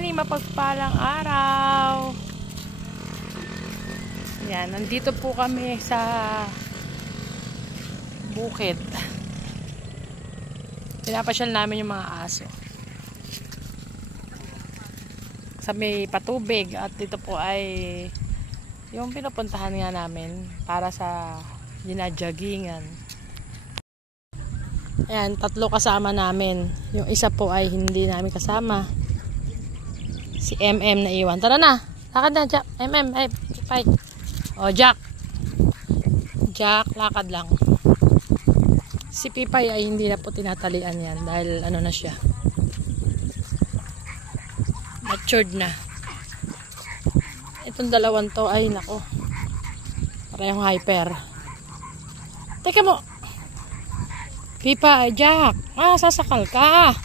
Prenny, mapagpalang araw. Yan, nandito po kami sa bukid. Pinapasyal namin yung mga aso. Sa may patubig at dito po ay yung pinupuntahan nga namin para sa ginajaggingan. Ayan, 3 kasama namin. Yung isa po ay hindi namin kasama. Si MM na iwan. Tara na. Lakad na, Jack. MM, ay, Pipay. O, Jack. Jack, lakad lang. Si Pipay ay hindi na po tinatalian yan dahil ano na siya. Matured na. Itong dalawang to ay nako. Parehong hyper. Teka mo. Pipay, Jack. Sasakal ka.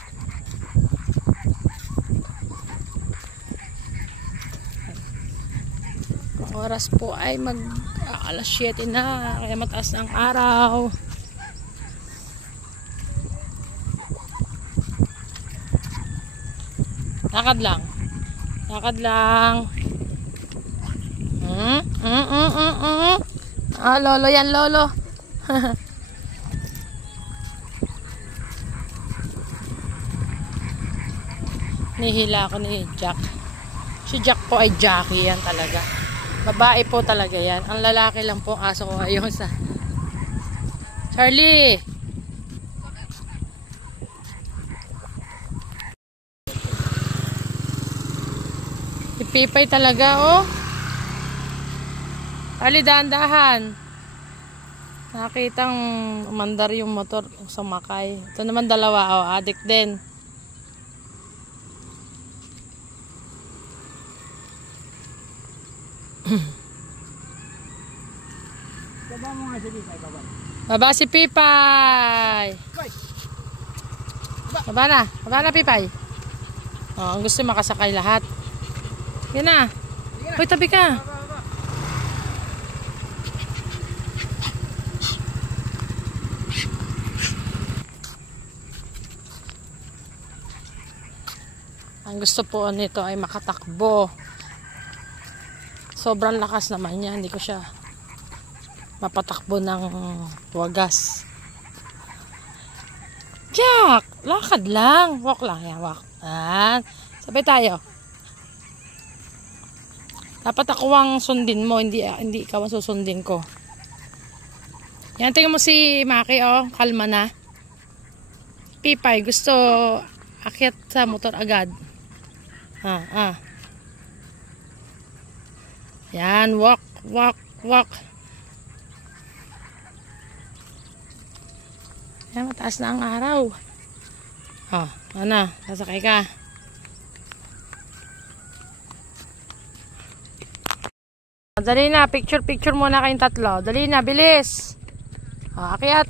Oras po ay alas 7 na, kaya mataas na ang araw. Lakad lang. Lakad lang. Lolo yan, lolo. Nihila ako ni Jack. Si Jack po ay Jackie yan talaga. Babae po talaga yan. Ang lalaki lang po ang aso ko ngayon sa Charlie. Ipipay talaga oh. Charlie, dahan-dahan. Nakitang umandar yung motor sumakay. Ito naman dalawa oh, adik din. Baba mo nga si Pipay, baba. Baba si Pipay. Baba na Pipay. Oh, ang gusto makasakay lahat. Yan na. Hoy, tabi ka. Ang gusto po nito ay makatakbo. Sobrang lakas naman niya, hindi ko siya mapatakbo ng wagas. Jack, lakad lang. Walk lang yan, walk. Sabay tayo. Dapat ako ang sundin mo, hindi ikaw ang susundin ko. Yan, tingnan mo si Maki, oh, kalma na. Pipay, gusto akyat sa motor agad. Yan, walk, walk, walk. Yan, mataas na ang araw. Ano, sasakay ka. Dali na, picture muna kayong 3. Dali na, bilis. Akyat.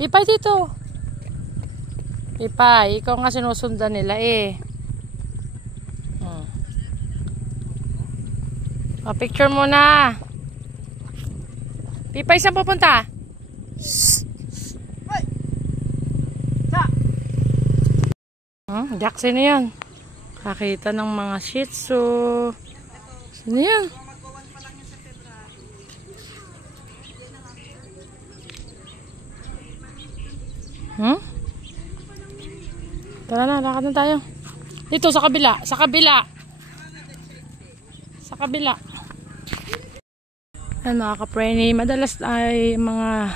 Pipay dito. Pipay, ikaw nga sinusundan nila eh. Picture muna. Pipay, saan pupunta? Jack, sino yan? Kakita ng mga shih tzu. Sino yan? Tara na, lakad na tayo. Dito, sa kabila. Sa kabila. Sa kabila. Yan mga ka-Prenny, madalas ay mga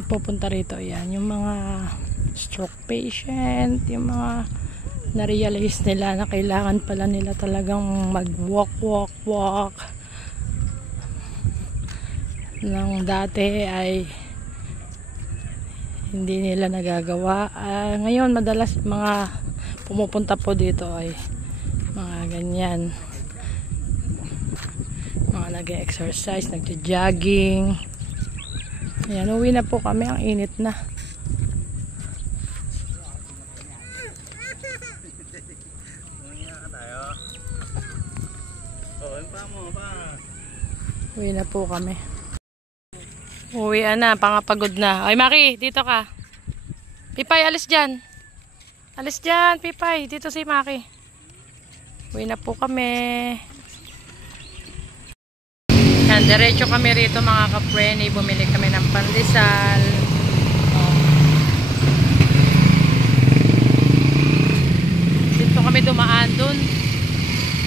nagpupunta rito. Yan, yung mga stroke patient, yung mga na-realize nila na kailangan pala nila talagang mag-walk. Nang dati ay hindi nila nagagawa. Ngayon madalas mga pumupunta po dito ay mga ganyan. Mga nag-exercise, nag-jogging. Ayan, uwi na po kami. Ang init na. Uwi na po kami. Uwi na, pangapagod na. Ay, Maki, dito ka. Pipay, alis dyan. Alis dyan, Pipay. Dito si Maki. Uwi na po kami. Yan, diretso kami rito mga ka-preni. Bumili kami ng pandesal. Dito kami dumaan dun.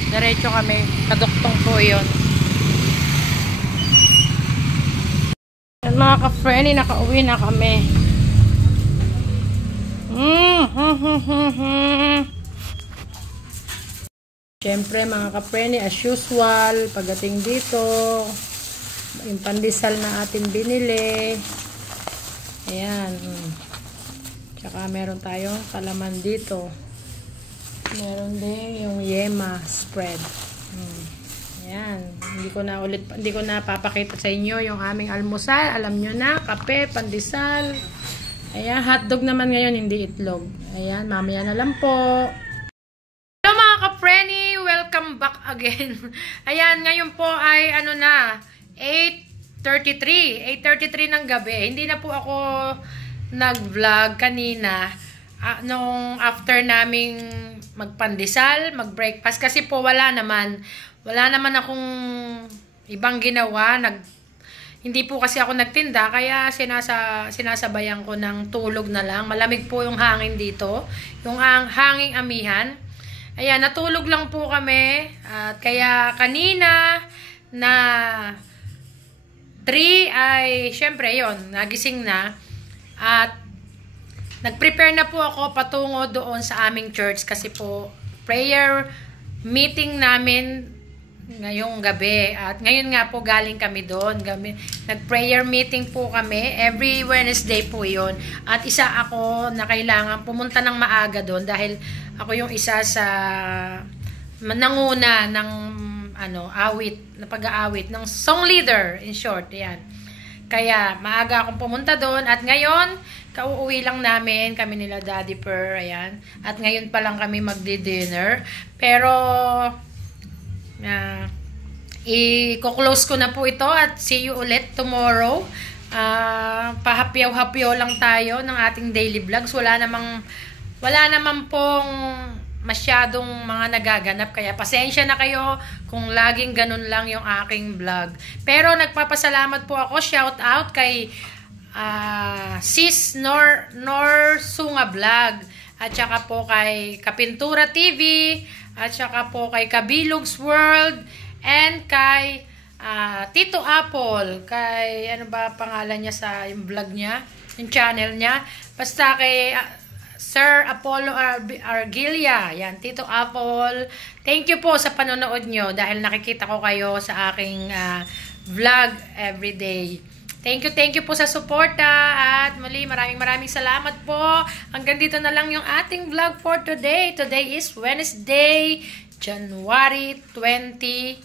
Diretso kami. Kaduktong po yun. Yan mga ka-preni, nakauwi na kami. Siyempre mga ka-preni, as usual, pagdating dito, yung pandesal na ating binili. Ayan. Tsaka meron tayong palaman dito. Meron din yung yema spread. Ayan. Hindi ko na papakita sa inyo yung aming almusal. Alam nyo na, kape, pandesal. Ayan, hotdog naman ngayon, hindi itlog. Ayan, mamaya na lang po. Hello mga ka-preni, welcome back again. Ayan, ngayon po ay ano na, 8:33 ng gabi. Hindi na po ako nag-vlog kanina nung after naming magpandesal, mag-breakfast kasi po wala naman akong ibang ginawa. Hindi po kasi ako nagtinda, kaya sinasabayan ko ng tulog na lang. Malamig po yung hangin dito, yung hanging amihan. Ayan, natulog lang po kami. At kaya kanina na 3 ay, syempre yon, nagising na. At nag-prepare na po ako patungo doon sa aming church kasi po prayer meeting namin ngayong gabi. At ngayon nga po galing kami doon. Nag-prayer meeting po kami. Every Wednesday po yon. At isa ako na kailangan pumunta ng maaga doon dahil ako yung isa sa nanguna ng awit, na pag-aawit, ng song leader in short. Yan. Kaya maaga akong pumunta doon. At ngayon, kauuwi lang namin kami nila Daddy Per. Ayan. At ngayon pa lang kami magdi-dinner. Pero i-close ko na po ito at see you ulit tomorrow. Pahapyaw-hapyaw lang tayo ng ating daily vlogs. Wala naman pong masyadong mga nagaganap, kaya pasensya na kayo kung laging ganun lang yung aking vlog. Pero nagpapasalamat po ako, shout out kay Sis Nor Sunga Vlog, at saka po kay Kapintura TV, at saka po kay Kabilugs World, and kay Tito Apple, kay ano ba pangalan niya sa yung vlog niya, yung channel niya, basta kay Sir Apollo Argilia. Yan, Tito Apple. Thank you po sa panonood nyo dahil nakikita ko kayo sa aking vlog everyday. Thank you po sa suporta at muli maraming salamat po. Hanggang dito na lang yung ating vlog for today. Today is Wednesday, January 24.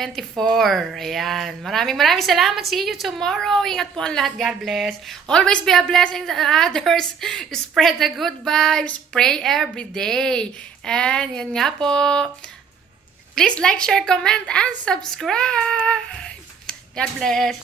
Ayan. Maraming salamat. See you tomorrow. Ingat po ang lahat. God bless. Always be a blessing to others. Spread the good vibes. Pray every day. And yun nga po. Please like, share, comment, and subscribe. God bless.